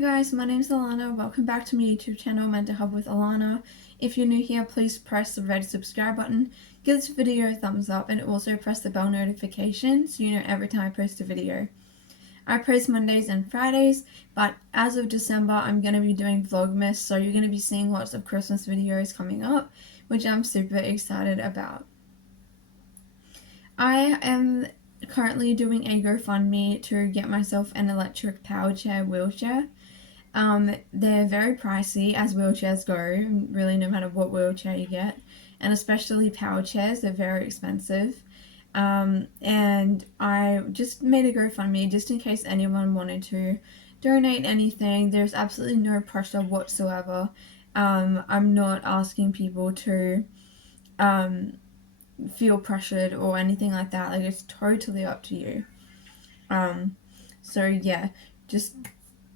guys, my name's Alana. Welcome back to my YouTube channel, Mental Health with Alana. If you're new here, please press the red subscribe button, give this video a thumbs up, and also press the bell notification so you know every time I post a video. I post Mondays and Fridays, but as of December, I'm going to be doing Vlogmas, so you're going to be seeing lots of Christmas videos coming up, which I'm super excited about. I am currently doing a GoFundMe to get myself an electric power chair wheelchair. They're very pricey as wheelchairs go, really no matter what wheelchair you get, and especially power chairs, they're very expensive. And I just made a GoFundMe just in case anyone wanted to donate anything. There's absolutely no pressure whatsoever. I'm not asking people to feel pressured or anything like that. Like, it's totally up to you. So yeah, just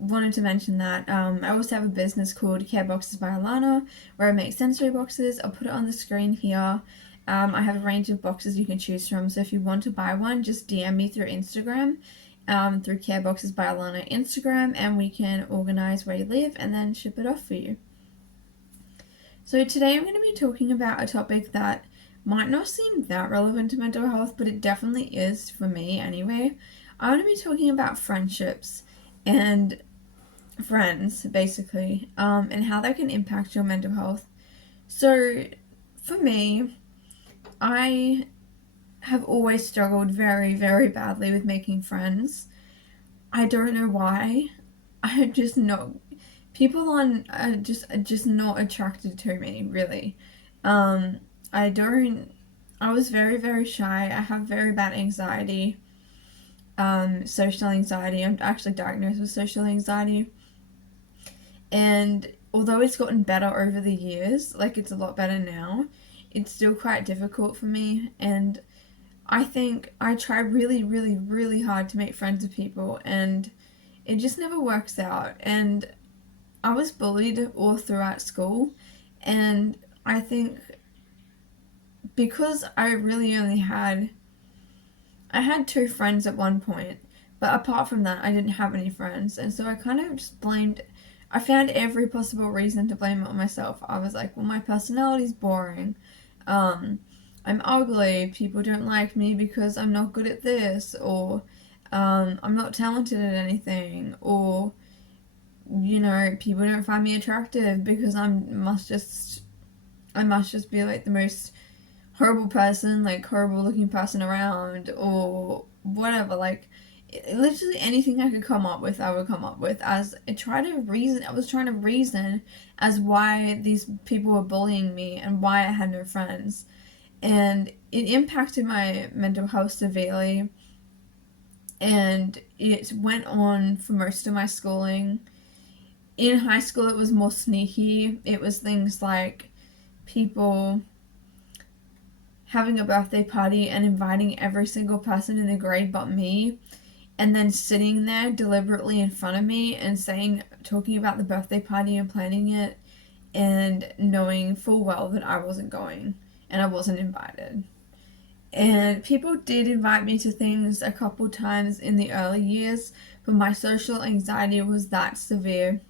wanted to mention that. I also have a business called Care Boxes by Alana, where I make sensory boxes. I'll put it on the screen here. I have a range of boxes you can choose from, so if you want to buy one, just DM me through Instagram, through Care Boxes by Alana Instagram, and we can organize where you live and then ship it off for you. So today I'm going to be talking about a topic that might not seem that relevant to mental health, but it definitely is for me anyway. I want to be talking about friendships and friends, basically, and how that can impact your mental health. So for me, I have always struggled very, very badly with making friends. I don't know why. I'm just not, people are just not attracted to me, really. I was very, very shy. I have very bad anxiety, social anxiety. I'm actually diagnosed with social anxiety. And although it's gotten better over the years, like it's a lot better now, it's still quite difficult for me. And I think I try really, really, really hard to make friends with people, and it just never works out. And I was bullied all throughout school, and I think because I really only had, I had 2 friends at one point, but apart from that, I didn't have any friends, and so I kind of just I found every possible reason to blame it on myself. I was like, well, my personality's boring, I'm ugly, people don't like me because I'm not good at this, or I'm not talented at anything, or, you know, people don't find me attractive because I must just be like the most horrible person, like horrible looking person around, or whatever. Like, literally anything I could come up with, I would come up with I was trying to reason as why these people were bullying me and why I had no friends. And it impacted my mental health severely, and it went on for most of my schooling. In high school, it was more sneaky. It was things like people having a birthday party and inviting every single person in the grade but me, and then sitting there deliberately in front of me and talking about the birthday party and planning it, and knowing full well that I wasn't going and I wasn't invited. And people did invite me to things a couple times in the early years, but my social anxiety was that severe.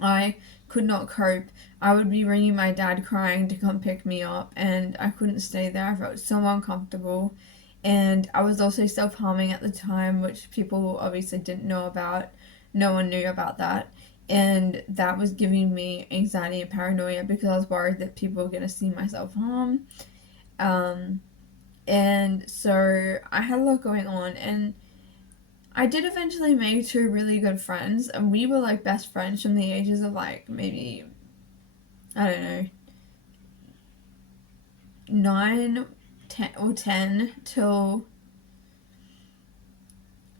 I could not cope. I would be ringing my dad crying to come pick me up, and I couldn't stay there. I felt so uncomfortable. And I was also self-harming at the time, which people obviously didn't know about. No one knew about that. And that was giving me anxiety and paranoia because I was worried that people were going to see my self-harm. And so I had a lot going on, and I did eventually make 2 really good friends, and we were like best friends from the ages of like maybe, I don't know, 9, 10, or 10 till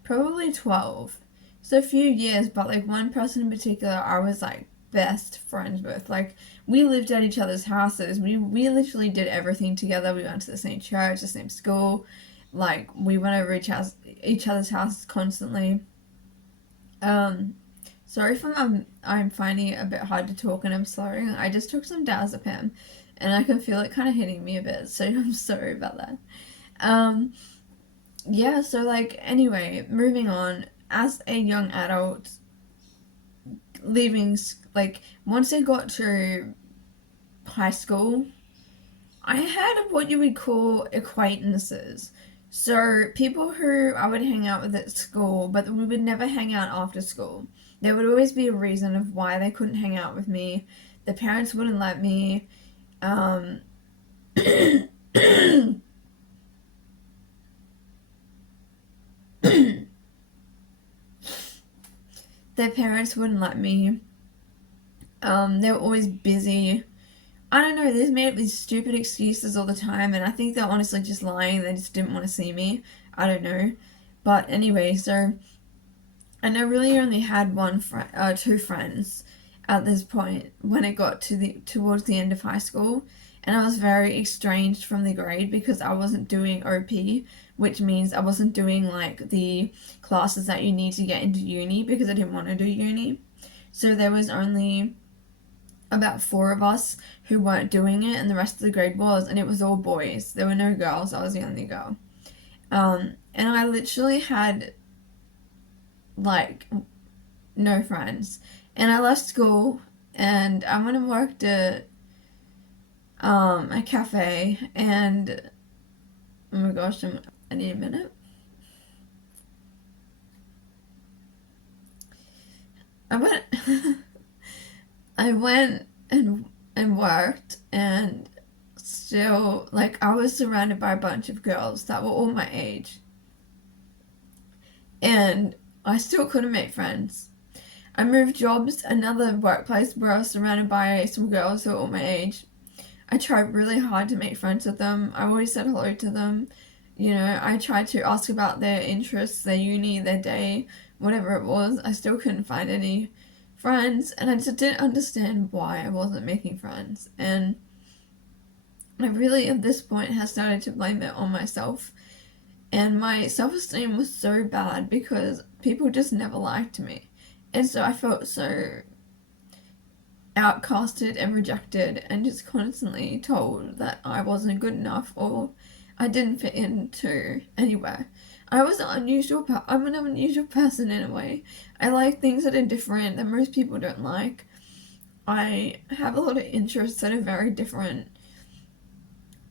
probably 12. So a few years, but like one person in particular I was like best friends with. Like, we lived at each other's houses. We literally did everything together. We went to the same church, the same school. Like, we went over each other's houses constantly. Sorry if I'm finding it a bit hard to talk and I'm slurring. I just took some diazepam, and I can feel it kind of hitting me a bit, so I'm sorry about that. Yeah, so like, anyway, moving on. As a young adult, leaving, like, once I got to high school, I had what you would call acquaintances. So people who I would hang out with at school, but we would never hang out after school. There would always be a reason of why they couldn't hang out with me. The parents wouldn't let me. Um, their parents wouldn't let me. They were always busy. I don't know, they just made up these stupid excuses all the time, and I think they're honestly just lying. They just didn't want to see me. I don't know. But anyway, so, and I really only had two friends at this point when it got towards the end of high school, and I was very estranged from the grade because I wasn't doing OP, which means I wasn't doing like the classes that you need to get into uni because I didn't want to do uni. So there was only about 4 of us who weren't doing it, and the rest of the grade was, and it was all boys. There were no girls. I was the only girl. And I literally had like no friends. And I left school and I went and worked at a cafe, and oh my gosh, I need a minute. I went I went and worked, and still, like, I was surrounded by a bunch of girls that were all my age, and I still couldn't make friends. I moved jobs, another workplace where I was surrounded by some girls who were all my age. I tried really hard to make friends with them. I always said hello to them. You know, I tried to ask about their interests, their uni, their day, whatever it was. I still couldn't find any friends, and I just didn't understand why I wasn't making friends. And I really, at this point, have started to blame it on myself. And my self-esteem was so bad because people just never liked me. And so I felt so outcasted and rejected, and just constantly told that I wasn't good enough or I didn't fit into anywhere. I'm an unusual person in a way. I like things that are different that most people don't like. I have a lot of interests that are very different,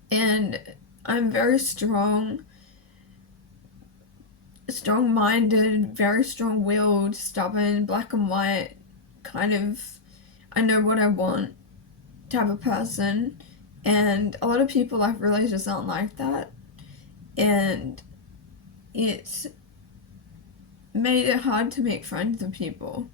and I'm very strong-minded, very strong-willed, stubborn, black and white, kind of, I know what I want type of person. And a lot of people I've realized just aren't like that. And it's made it hard to make friends with people.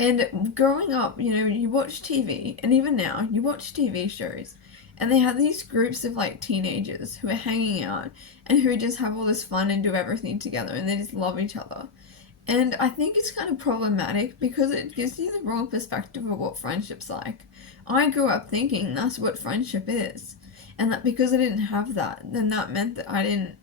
And growing up, you know, you watch TV, and even now, you watch TV shows, and they have these groups of like teenagers who are hanging out and who just have all this fun and do everything together, and they just love each other. And I think it's kind of problematic because it gives you the wrong perspective of what friendship's like. I grew up thinking that's what friendship is, and that because I didn't have that, then that meant that I didn't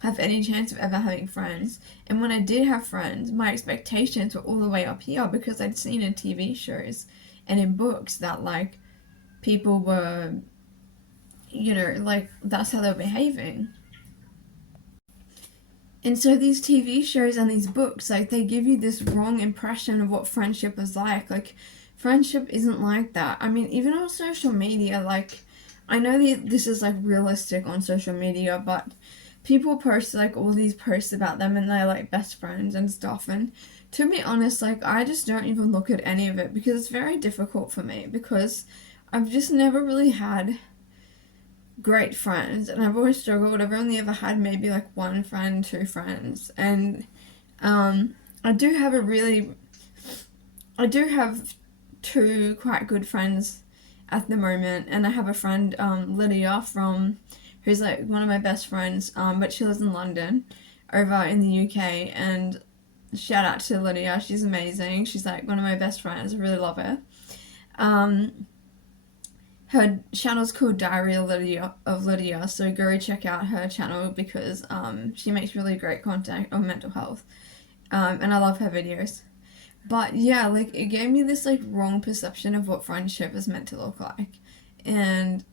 have any chance of ever having friends. And when I did have friends, my expectations were all the way up here because I'd seen in TV shows and in books that like people were, you know, like that's how they were behaving. And so these TV shows and these books, like, they give you this wrong impression of what friendship is like. Like, friendship isn't like that. I mean, even on social media, like, I know this is, like, realistic on social media, but people post, like, all these posts about them and they're, like, best friends and stuff. And to be honest, like, I just don't even look at any of it because it's very difficult for me because I've just never really had great friends, and I've always struggled. I've only ever had maybe like one friend, two friends, and I do have two quite good friends at the moment, and I have a friend, Lydia, who's like one of my best friends, but she lives in London, over in the UK, and shout out to Lydia, she's amazing. She's like one of my best friends. I really love her. Her channel's called Diary of Lydia, so go check out her channel because she makes really great content on mental health, and I love her videos. But yeah, like, it gave me this like wrong perception of what friendship is meant to look like, and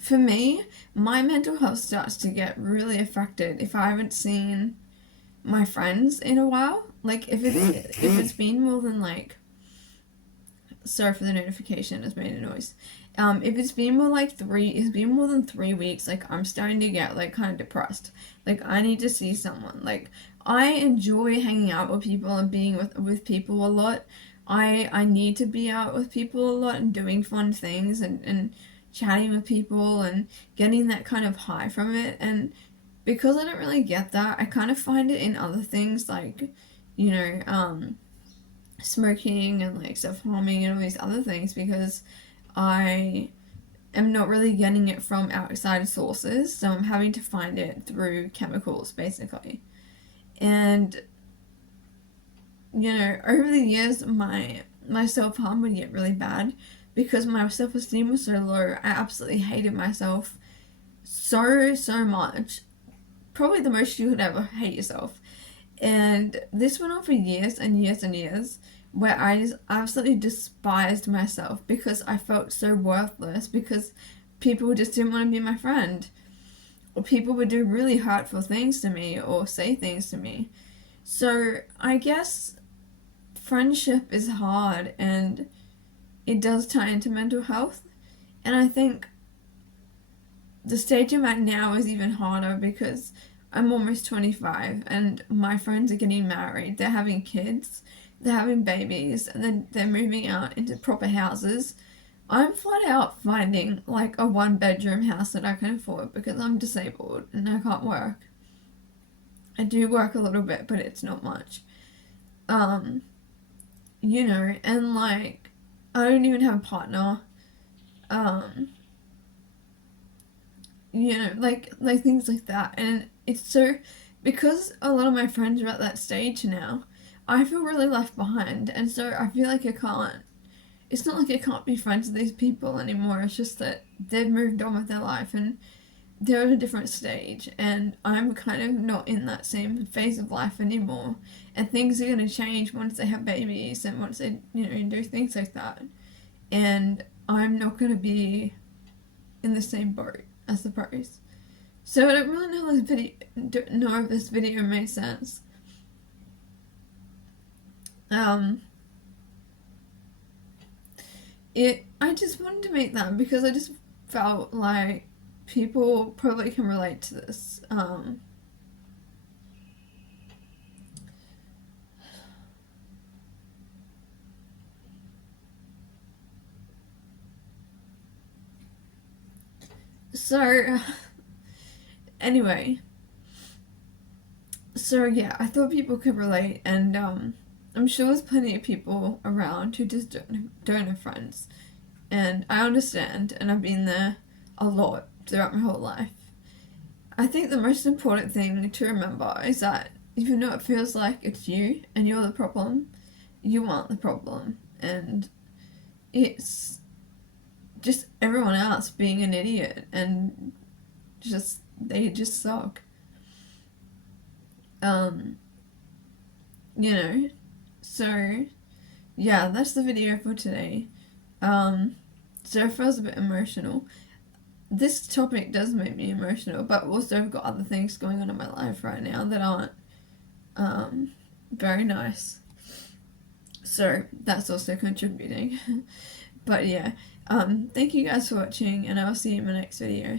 for me, my mental health starts to get really affected if I haven't seen my friends in a while. Like if it's been more than like, sorry for the notification, it's made a noise. If it's been more than 3 weeks, like I'm starting to get like kind of depressed. Like I need to see someone. Like I enjoy hanging out with people and being with people a lot. I need to be out with people a lot and doing fun things and chatting with people and getting that kind of high from it. And because I don't really get that, I kind of find it in other things like, you know, smoking and like self-harming and all these other things, because I am not really getting it from outside sources, so I'm having to find it through chemicals basically. And you know, over the years my self-harm would get really bad because my self-esteem was so low. I absolutely hated myself so much. Probably the most you could ever hate yourself. And this went on for years and years and years, where I just absolutely despised myself because I felt so worthless, because people just didn't want to be my friend, or people would do really hurtful things to me or say things to me. So I guess friendship is hard, and it does tie into mental health. And I think the stage I'm at now is even harder because I'm almost 25 and my friends are getting married, they're having kids, they're having babies, and then they're moving out into proper houses. I'm flat out finding like a 1 bedroom house that I can afford because I'm disabled and I can't work. I do work a little bit, but it's not much. You know, and like I don't even have a partner. Um, you know, like things like that. And it's so, because a lot of my friends are at that stage now, I feel really left behind, and so I feel like I can't, it's not like I can't be friends with these people anymore, it's just that they've moved on with their life and they're at a different stage, and I'm kind of not in that same phase of life anymore, and things are going to change once they have babies and once they, you know, do things like that, and I'm not going to be in the same boat as the pros. So I don't really know if this video made sense. I just wanted to make that because I just felt like people probably can relate to this. So anyway, so yeah, I thought people could relate, and I'm sure there's plenty of people around who just don't have friends, and I understand, and I've been there a lot throughout my whole life. I think the most important thing to remember is that even though it feels like it's you and you're the problem, you aren't the problem, and it's just everyone else being an idiot and they just suck. You know, so yeah, that's the video for today. So it feels a bit emotional. This topic does make me emotional, but also I've got other things going on in my life right now that aren't very nice. So that's also contributing. But yeah, thank you guys for watching, and I'll see you in my next video.